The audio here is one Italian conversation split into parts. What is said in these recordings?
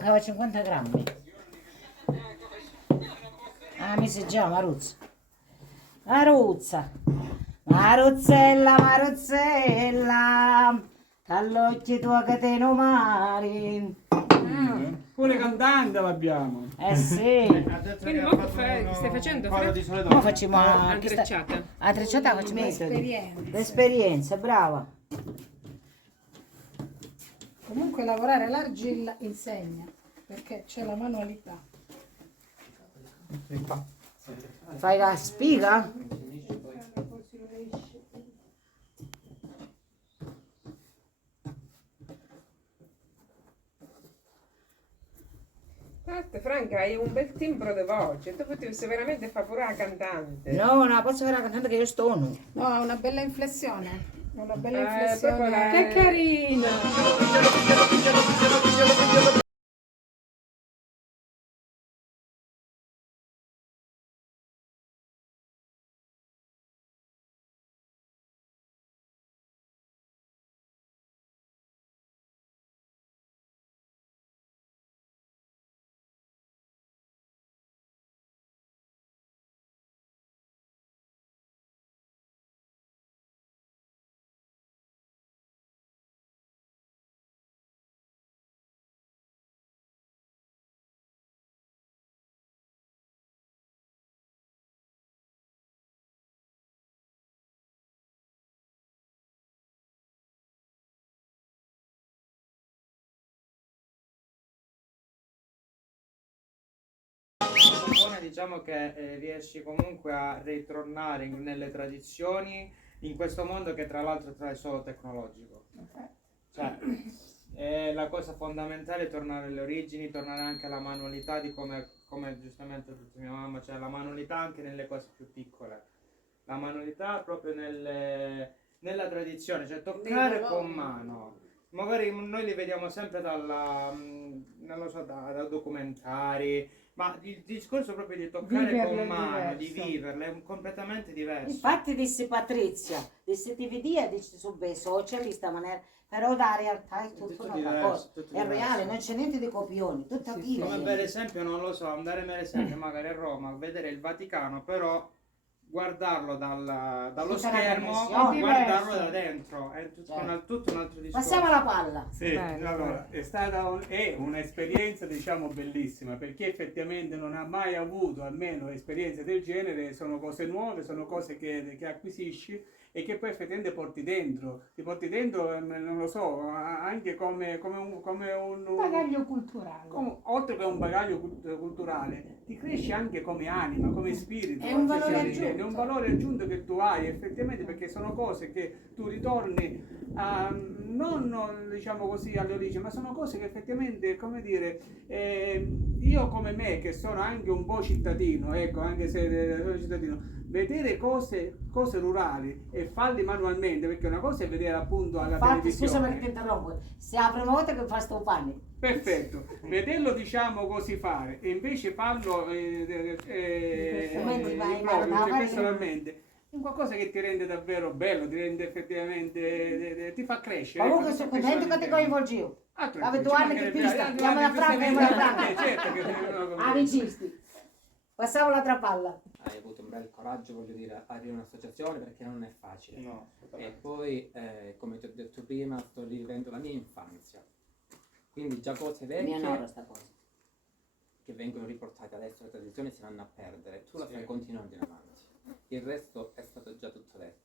mancava 50 grammi. Ah, mi si già, Maruzza. Maruzza. Maruzzella, Maruzzella. All'occhio tuoi che te non mari. Pure cantante l'abbiamo. Eh sì. Quindi mo che stai facendo? Ora facciamo a trecciata. a trecciata facciamo Esperienza. l'esperienza, brava. Comunque lavorare l'argilla insegna, perché c'è la manualità. Fai la spiga? Guarda, Franca, hai un bel timbro di voce, tu potresti veramente fare pure la cantante. No, non posso fare la cantante che io stono. No, ha una bella inflessione. Una bella proprio inflessione. che carina! Buona, diciamo che riesci comunque a ritornare nelle tradizioni in questo mondo che tra l'altro è solo tecnologico. Cioè, è la cosa fondamentale è tornare alle origini, tornare anche alla manualità di come giustamente ha detto mia mamma, cioè la manualità anche nelle cose più piccole. La manualità proprio nella tradizione, cioè toccare con mano. Magari noi li vediamo sempre non lo so, da documentari, ma il discorso proprio di toccare Viverlo con è mano, diverso. di viverlo, è completamente diverso. Infatti disse Patrizia, disse ti vedi, dice su bei social di sta maniera, però la realtà è tutto un'altra diverso, cosa. tutto È diverso. reale, non c'è niente di copioni, tutta viva. Come per esempio, non lo so, andare per esempio magari a Roma a vedere il Vaticano, però guardarlo dallo Tutta una schermo, connessione. guardarlo da dentro, è tutto, Certo. tutto un altro discorso. Passiamo alla palla. Sì, allora, è un'esperienza diciamo bellissima perché effettivamente non ha mai avuto almeno esperienze del genere, sono cose nuove, sono cose che acquisisci e che poi effettivamente ti porti dentro, non lo so, anche come un Bagaglio culturale. oltre che un bagaglio culturale, ti cresce anche come anima, come spirito. È un valore effettivamente. aggiunto. È un valore aggiunto che tu hai effettivamente perché sono cose che tu ritorni a, non diciamo così alle origini, ma sono cose che effettivamente, come dire, io come me che sono anche un po' cittadino, ecco, anche se sono cittadino, vedere cose rurali e farli manualmente, perché una cosa è vedere appunto alla Infatti, televisione. scusa perché ti interrompo, se è la prima volta che fa sto pane. Perfetto, vederlo diciamo così fare e invece farlo Mentre vai in proprio, mano, cioè, vai. personalmente è un qualcosa che ti rende davvero bello, ti rende effettivamente, ti fa crescere. Comunque ecco, sono contento che ti coinvolgi io. Ah, Avete ci anni che mancherebbe, pista, altri chiamo la anni Franca, giustamente, chiamo la Franca. certo che Amicisti. Passiamo all'altra palla. Hai avuto un bel coraggio, voglio dire, a aprire un'associazione perché non è facile. No, E poi, come ti ho detto prima, sto rivivendo la mia infanzia. Quindi già cose Mi vecchie onora sta cosa. che vengono riportate adesso, le tradizioni si vanno a perdere. Tu la Sì. stai continuando in avanti. Il resto è stato già tutto detto.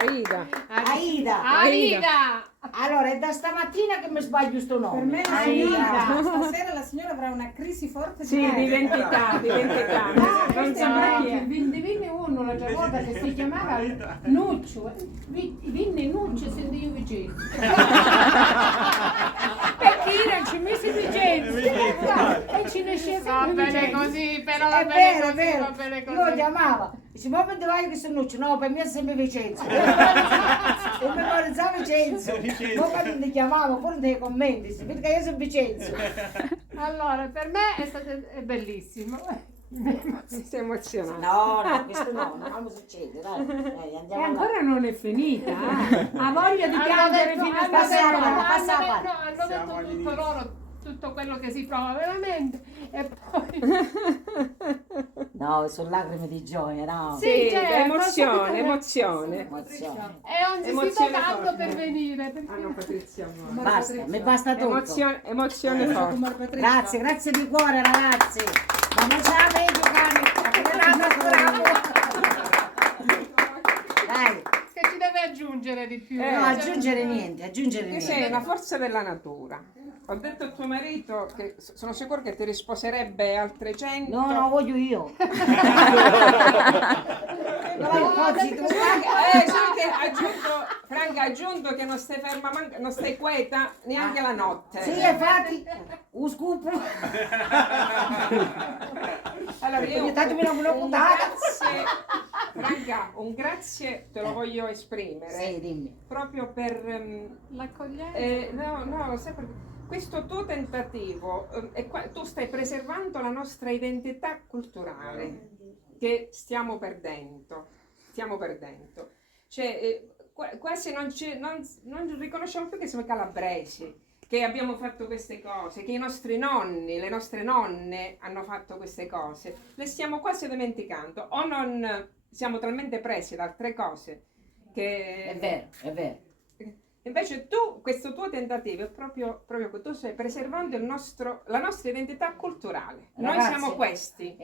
Aida. Aida. Aida! Allora, è da stamattina che mi sbaglio sto nome. Per me la Aida. signora, stasera la signora avrà una crisi forte Sì, di di identità, di identità. Non questo sa chi è è. Venne uno l'altra volta che si chiamava Nuccio, Vinne Nuccio se io Vicenza. Perché non ci messi Vicenza e ci ne scese Va bene così, però va È bene vero, è così, vero. va bene Io così. chiamava, dice, ma per dove che sono Nuccio? No, per me è sempre Vicenza. Io memorizzavo Vicenza. Ma quando ti chiamavo, pure nei commenti, si vede che io sono Vicenza. Allora, per me è stato bellissimo. Si è emozionato. No, questo no, non succede, dai. E Andiamo là. ancora non è finita, ha voglia di piangere fino a Passiamo stasera. là, passiamo là. hanno Siamo detto all'inizio. tutto loro, tutto quello che si prova veramente e poi No, sono lacrime di gioia, no. Sì, certo, emozione, assolutamente. Emozione. e non si sto Emozione tanto forte. per venire perché Ah no, Patrizia, no. Basta, mi basta tutto. Emozione forte. Grazie, grazie di cuore ragazzi. Ma non ce la vedi, Dai, che ci deve aggiungere di più. no, aggiungere niente, aggiungere Che sei niente. una forza della natura. Ho detto a tuo marito che sono sicuro che ti risposerebbe altre 100. No, no, voglio io. Solo che Franca ha aggiunto che non stai ferma, non stai quieta neanche la notte. Sì, infatti, un scoop. Allora io Ogni tanto mi dà una un puntata. grazie, Franca, un grazie te lo voglio esprimere. Sì, dimmi. Proprio per L'accoglienza. no, sai questo tuo tentativo, tu stai preservando la nostra identità culturale che stiamo perdendo. Cioè, quasi non riconosciamo più che siamo calabresi, che abbiamo fatto queste cose, che i nostri nonni, le nostre nonne hanno fatto queste cose. Le stiamo quasi dimenticando o non siamo talmente presi da altre cose che... È vero, è vero. Invece tu, questo tuo tentativo è proprio che tu stai preservando la nostra identità culturale. Noi Ragazzi, siamo questi.